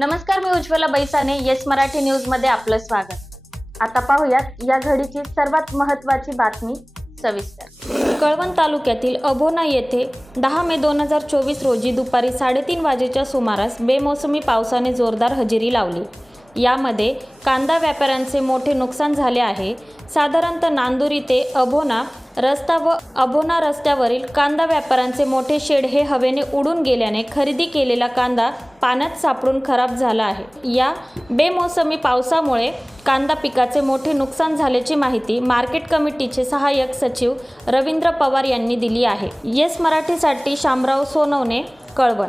नमस्कार, मी Ujjwala बैसाने. Yes Marathi news मध्ये आपलं स्वागत. आता पाहूयात या घडीची सर्वात महत्त्वाची बातमी सविस्तर. कळवण तालुक्यातील अभोना येथे 10 मे 2024 रोजी दुपारी 3:30 वाजेच्या सुमारास बेमोसमी पावसाने जोरदार हजेरी लावली. यामध्ये कांदा व्यापाऱ्यांचे मोठे नुकसान झाले आहे. साधारणतः नांदुरी ते अभोना रस्ता व अभोना रस्त्यावरील कांदा व्यापाऱ्यांचे मोठे शेड हे हवेने उडून गेल्याने खरेदी केलेला कांदा पाण्यात सापडून खराब झाला आहे. या बेमोसमी पावसामुळे कांदा पिकाचे मोठे नुकसान झाल्याची माहिती मार्केट कमिटीचे सहाय्यक सचिव रवींद्र पवार यांनी दिली आहे. येस मराठीसाठी शामराव सोनवणे, कळवण.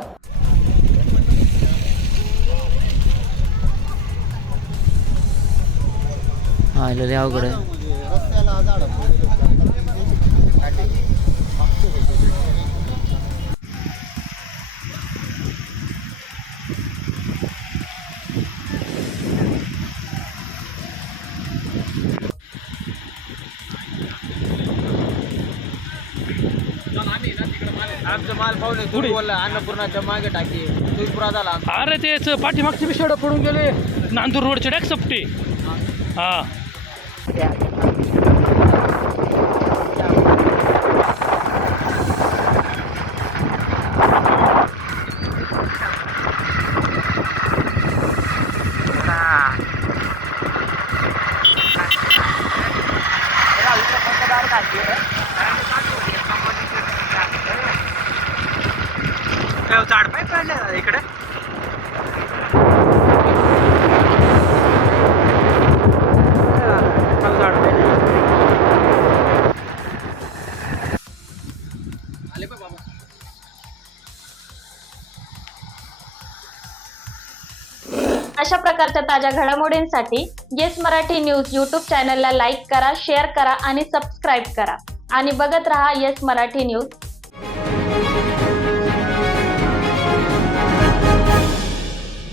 अवघड आहे. आमचं माल पाहुणे तुम्ही बोलला अन्नपूर्णाच्या मागे टाकी तुळपुरा झाला. अरे तेच पाठीमागचे बी शेड पडून गेले. नांदूर रोडचे डायरेक्ट सपटे. हा झाड पाय पडले इकडे. अशा प्रकारच्या ताज्या घडामोडींसाठी येस मराठी न्यूज यूट्यूब चॅनलला लाईक करा, शेअर करा आणि सबस्क्राईब करा आणि बघत रहा येस मराठी न्यूज.